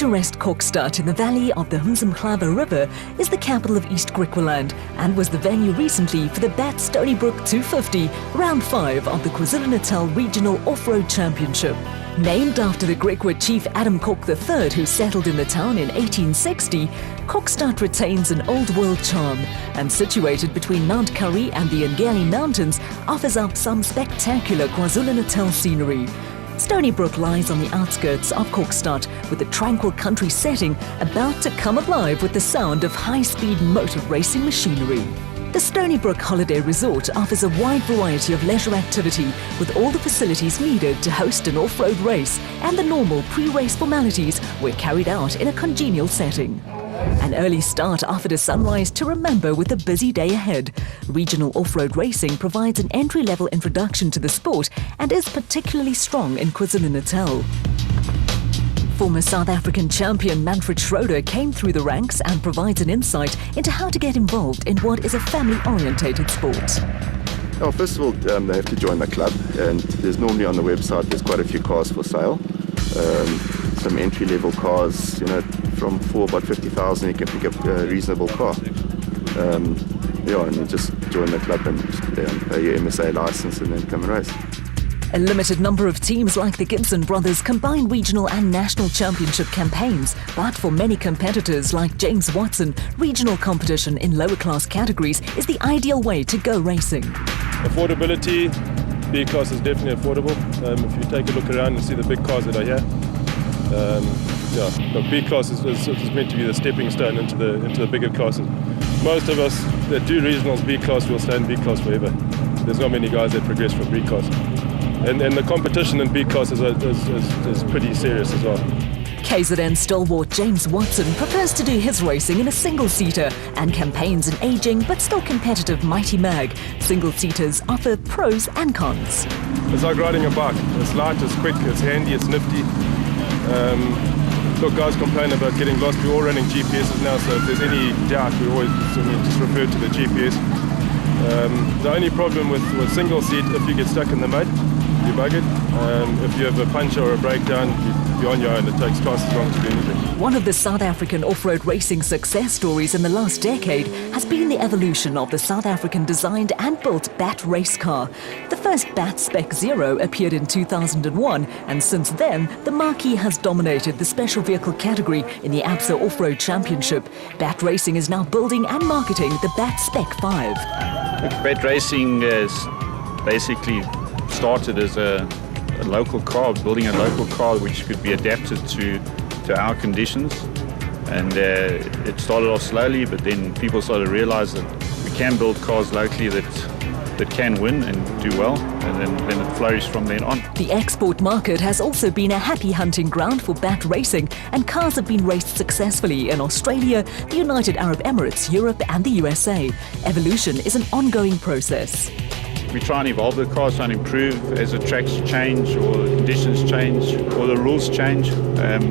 picturesque Kokstad in the valley of the Mzimhlaba River is the capital of East Griqualand and was the venue recently for the BAT Stoneybrook 250 Round 5 of the KwaZulu-Natal Regional Off-Road Championship. Named after the Griqua chief Adam Kok III, who settled in the town in 1860, Kokstad retains an old world charm and situated between Mount Currie and the Ngeli Mountains offers up some spectacular KwaZulu-Natal scenery. Stoneybrook lies on the outskirts of Kokstad with a tranquil country setting about to come alive with the sound of high-speed motor racing machinery. The Stoneybrook Holiday Resort offers a wide variety of leisure activity with all the facilities needed to host an off-road race, and the normal pre-race formalities were carried out in a congenial setting. An early start offered a sunrise to remember with a busy day ahead. Regional off-road racing provides an entry-level introduction to the sport and is particularly strong in KwaZulu-Natal. Former South African champion Manfred Schroeder came through the ranks and provides an insight into how to get involved in what is a family-orientated sport. Well, first of all, they have to join the club, and there's normally on the website there's quite a few cars for sale. Some entry-level cars, from for about 50,000 you can pick up a reasonable car. And you just join the club and pay your MSA license and then come and race. A limited number of teams like the Gibson brothers combine regional and national championship campaigns, but for many competitors like James Watson, regional competition in lower class categories is the ideal way to go racing. Affordability, B class is definitely affordable. If you take a look around and see the big cars that are here, but B class is meant to be the stepping stone into the bigger classes. Most of us that do regionals B class will stay in B class forever. There's not many guys that progress from B class. And the competition in B class is pretty serious as well. KZN stalwart James Watson prefers to do his racing in a single-seater and campaigns an aging but still competitive Mighty Mag. Single-seaters offer pros and cons. It's like riding a bike. It's light, it's quick, it's handy, it's nifty. Look, guys complain about getting lost. We're all running GPSs now, so if there's any doubt, we always just refer to the GPS. The only problem with single seat, if you get stuck in the mud, you're buggered. If you have a puncture or a breakdown, you're on your own. It takes twice as long to do anything. One of the South African off-road racing success stories in the last decade has been the evolution of the South African designed and built BAT race car. The first BAT Spec Zero appeared in 2001, and since then, the marquee has dominated the special vehicle category in the ABSA Off-Road Championship. BAT Racing is now building and marketing the BAT Spec 5. BAT Racing is basically started as a local car, building a local car which could be adapted to our conditions, and it started off slowly, but then people started to realize that we can build cars locally that can win and do well, and then it flourished from then on. The export market has also been a happy hunting ground for BAT racing, and cars have been raced successfully in Australia, the United Arab Emirates, Europe and the USA. Evolution is an ongoing process. We try and evolve the cars, try and improve as the tracks change or the conditions change or the rules change.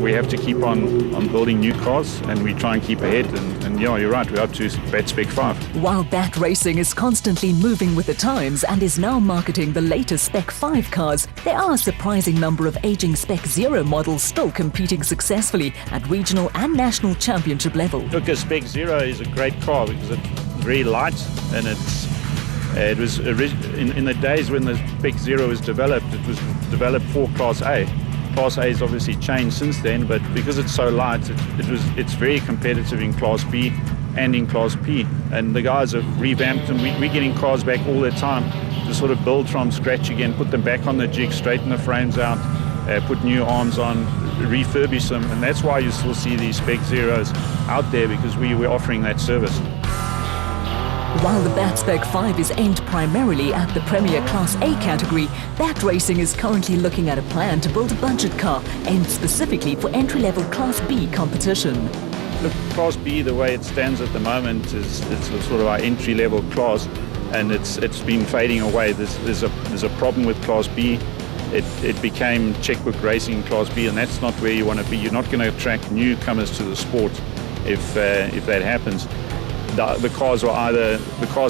We have to keep on building new cars, and we try and keep ahead. And yeah, you're right, we're up to BAT Spec 5. While BAT Racing is constantly moving with the times and is now marketing the latest Spec 5 cars, there are a surprising number of aging Spec 0 models still competing successfully at regional and national championship level. Look, a Spec 0 is a great car because it's very light, and it was in the days when the Spec Zero was developed, it was developed for Class A. Class A has obviously changed since then, but because it's so light, it's very competitive in Class B and in Class P. And the guys have revamped them. We're getting cars back all the time to sort of build from scratch again, put them back on the jig, straighten the frames out, put new arms on, refurbish them, and that's why you still see these Spec Zeros out there, because we're offering that service. While the BAT Spec 5 is aimed primarily at the Premier Class A category, BAT Racing is currently looking at a plan to build a budget car aimed specifically for entry-level Class B competition. Look, Class B, the way it stands at the moment, it's sort of our entry-level class, and it's been fading away. There's a problem with Class B. It became checkbook racing in Class B, and that's not where you want to be. You're not going to attract newcomers to the sport if that happens. The cars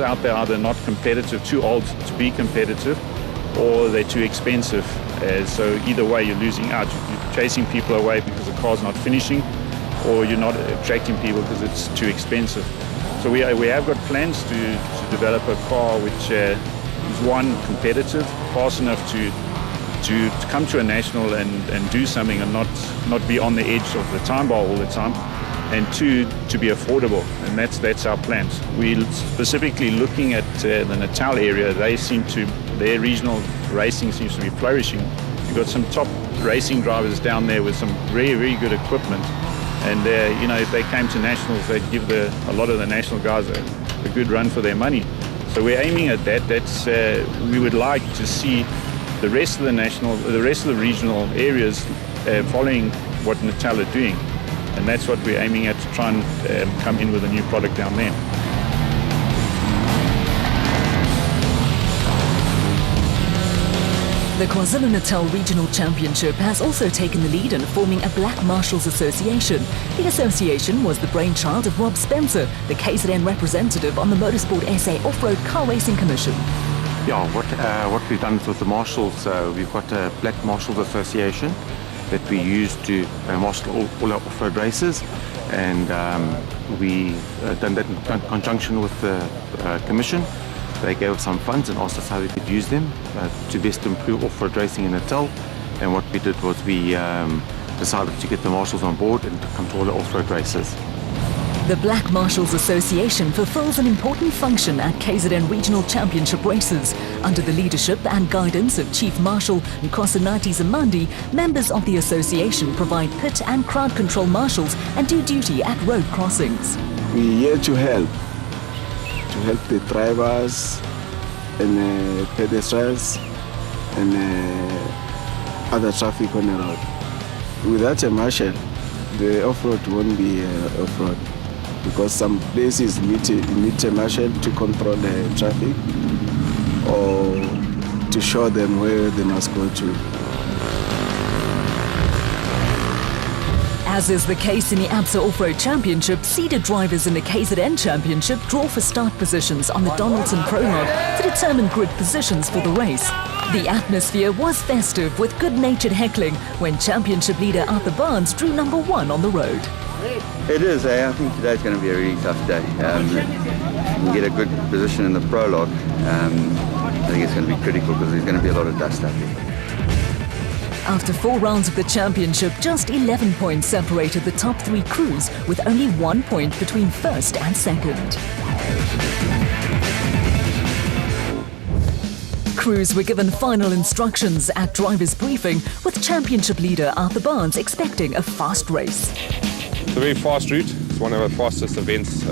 out there are either not competitive, too old to be competitive, or they're too expensive. So either way, you're losing out. chasing people away because the car's not finishing, or you're not attracting people because it's too expensive. So we have got plans to develop a car which is, one, competitive, fast enough to come to a national and do something and not be on the edge of the time bar all the time, and two, to be affordable, and that's our plans. We're specifically looking at the Natal area. Their regional racing seems to be flourishing. You've got some top racing drivers down there with some very, very good equipment, and if they came to nationals, they'd give a lot of the national guys a good run for their money. So we're aiming at that. We would like to see the rest of the regional areas following what Natal are doing, and that's what we're aiming at, to try and come in with a new product down there. The KwaZulu-Natal Regional Championship has also taken the lead in forming a Black Marshals Association. The association was the brainchild of Rob Spencer, the KZN representative on the Motorsport SA Off-Road Car Racing Commission. Yeah, what we've done with the marshals, we've got a Black Marshals Association that we use to marshal all our off-road races, and we done that in conjunction with the Commission. They gave us some funds and asked us how we could use them to best improve off-road racing in Natal. And what we did was we decided to get the marshals on board and to come to all the off-road races. The Black Marshals Association fulfills an important function at KZN Regional Championship races. Under the leadership and guidance of Chief Marshal Nkosinathi Zamandi, members of the association provide pit and crowd control marshals and do duty at road crossings. We're here to help the drivers and pedestrians and other traffic on the road. Without a marshal, the off-road won't be off-road, because some places need a marshal to control the traffic or to show them where they must go to. As is the case in the ABSA Off-Road Championship, seeded drivers in the KZN Championship draw for start positions on the Donaldson Prologue to determine grid positions for the race. The atmosphere was festive with good-natured heckling when championship leader Arthur Barnes drew number 1 on the road. It is, I think today's going to be a really tough day. You can get a good position in the prologue. I think it's going to be critical because there's going to be a lot of dust out there. After 4 rounds of the championship, just 11 points separated the top 3 crews, with only 1 point between first and second. Crews were given final instructions at driver's briefing, with championship leader Arthur Barnes expecting a fast race. It's a very fast route. It's one of the fastest events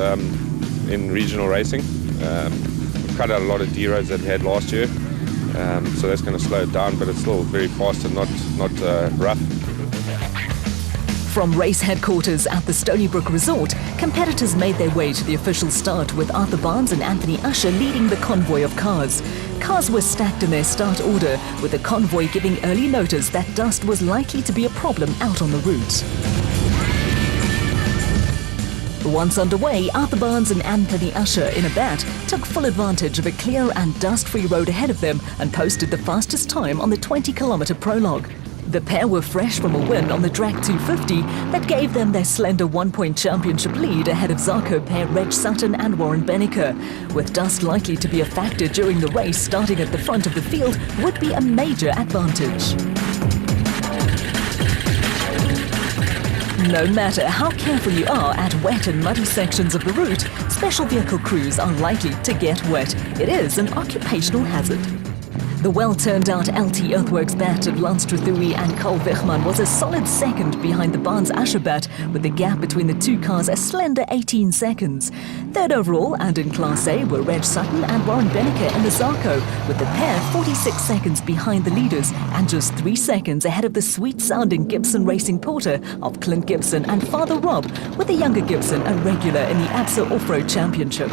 in regional racing. We've cut out a lot of D roads that we had last year. So that's going to slow it down, but it's still very fast and not rough. From race headquarters at the Stoneybrook Resort, competitors made their way to the official start, with Arthur Barnes and Anthony Usher leading the convoy of cars. Cars were stacked in their start order, with the convoy giving early notice that dust was likely to be a problem out on the route. Once underway, Arthur Barnes and Anthony Usher in a bat took full advantage of a clear and dust-free road ahead of them and posted the fastest time on the 20-kilometre prologue. The pair were fresh from a win on the Drag 250 that gave them their slender 1-point championship lead ahead of Zarco pair Reg Sutton and Warren Benneker. With dust likely to be a factor during the race, starting at the front of the field would be a major advantage. No matter how careful you are at wet and muddy sections of the route, special vehicle crews are likely to get wet. It is an occupational hazard. The well-turned-out LT Earthworks bat of Lance Truthui and Carl Wichmann was a solid second behind the Barnes Usher bat, with the gap between the two cars a slender 18 seconds. Third overall and in Class A were Reg Sutton and Warren Benneker in the Zarco, with the pair 46 seconds behind the leaders and just 3 seconds ahead of the sweet-sounding Gibson Racing Porter of Clint Gibson and Father Rob, with the younger Gibson a regular in the ABSA Off-Road Championship.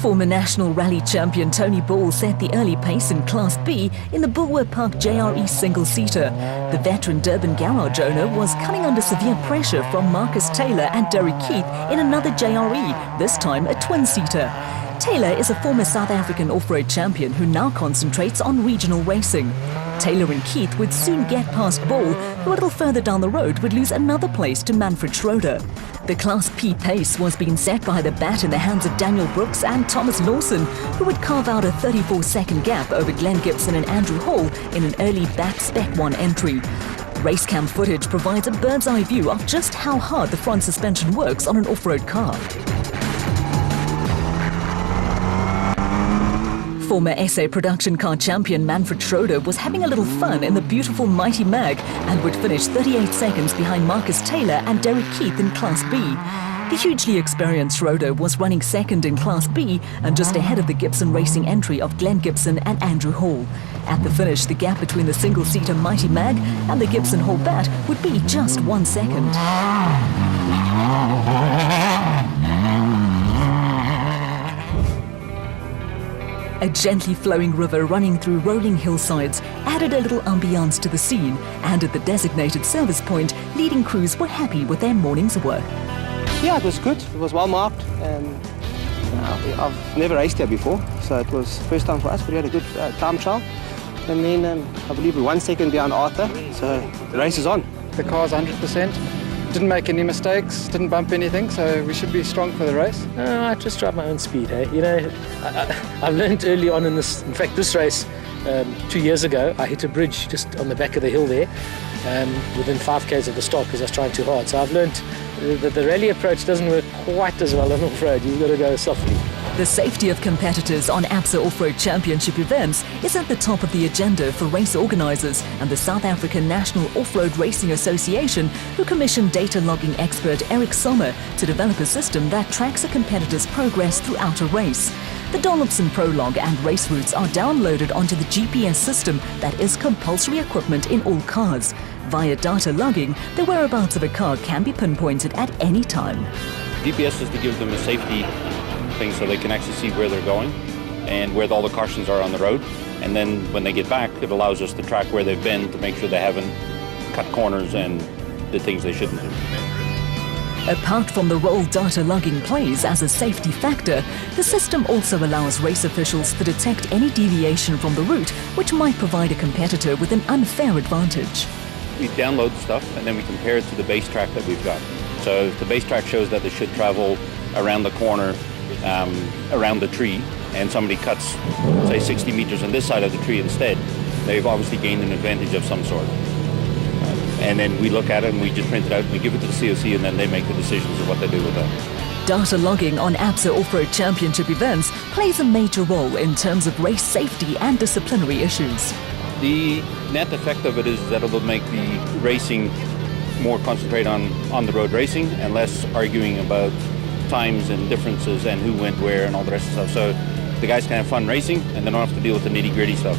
Former National Rally champion Tony Ball set the early pace in Class B in the Bulwer Park JRE single-seater. The veteran Durban garage owner was coming under severe pressure from Marcus Taylor and Derek Keith in another JRE, this time a twin-seater. Taylor is a former South African off-road champion who now concentrates on regional racing. Taylor and Keith would soon get past Ball, who a little further down the road would lose another place to Manfred Schroeder. The Class P pace was being set by the bat in the hands of Daniel Brooks and Thomas Lawson, who would carve out a 34-second gap over Glenn Gibson and Andrew Hall in an early bat Spec 1 entry. Racecam footage provides a bird's-eye view of just how hard the front suspension works on an off-road car. Former SA production car champion Manfred Schroeder was having a little fun in the beautiful Mighty Mag and would finish 38 seconds behind Marcus Taylor and Derek Keith in Class B. The hugely experienced Schroeder was running second in Class B and just ahead of the Gibson Racing entry of Glenn Gibson and Andrew Hall. At the finish, the gap between the single-seater Mighty Mag and the Gibson Hall bat would be just 1 second. A gently flowing river running through rolling hillsides added a little ambiance to the scene, and at the designated service point, leading crews were happy with their morning's work. Yeah, it was good. It was well marked. I've never raced here before, so it was first time for us, but we had a good time trial. And then I believe we're 1 second behind Arthur, so the race is on. The car's 100%. Didn't make any mistakes, didn't bump anything, so we should be strong for the race. I just drive my own speed. You know, I've learned early on in this. In fact, this race 2 years ago, I hit a bridge just on the back of the hill there, within 5 k's of the start because I was trying too hard. So I've learned that the rally approach doesn't work quite as well on off-road. You've got to go softly. The safety of competitors on ABSA Off-Road Championship events is at the top of the agenda for race organisers and the South African National Off-Road Racing Association, who commissioned data logging expert Eric Sommer to develop a system that tracks a competitor's progress throughout a race. The Donaldson Prologue and race routes are downloaded onto the GPS system that is compulsory equipment in all cars. Via data logging, the whereabouts of a car can be pinpointed at any time. GPS is to give them a safety thing so they can actually see where they're going and where all the cautions are on the road. And then when they get back, it allows us to track where they've been to make sure they haven't cut corners and did things they shouldn't do. Apart from the role data logging plays as a safety factor, the system also allows race officials to detect any deviation from the route which might provide a competitor with an unfair advantage. We download the stuff and then we compare it to the base track that we've got. So if the base track shows that they should travel around the corner, around the tree, and somebody cuts, say, 60 meters on this side of the tree instead, they've obviously gained an advantage of some sort. And then we look at it and we just print it out and we give it to the COC and then they make the decisions of what they do with that. Data logging on ABSA Off-Road Championship events plays a major role in terms of race safety and disciplinary issues. The net effect of it is that it will make the racing more concentrate on the road racing and less arguing about times and differences and who went where and all the rest of the stuff. So the guys can have fun racing and they don't have to deal with the nitty-gritty stuff.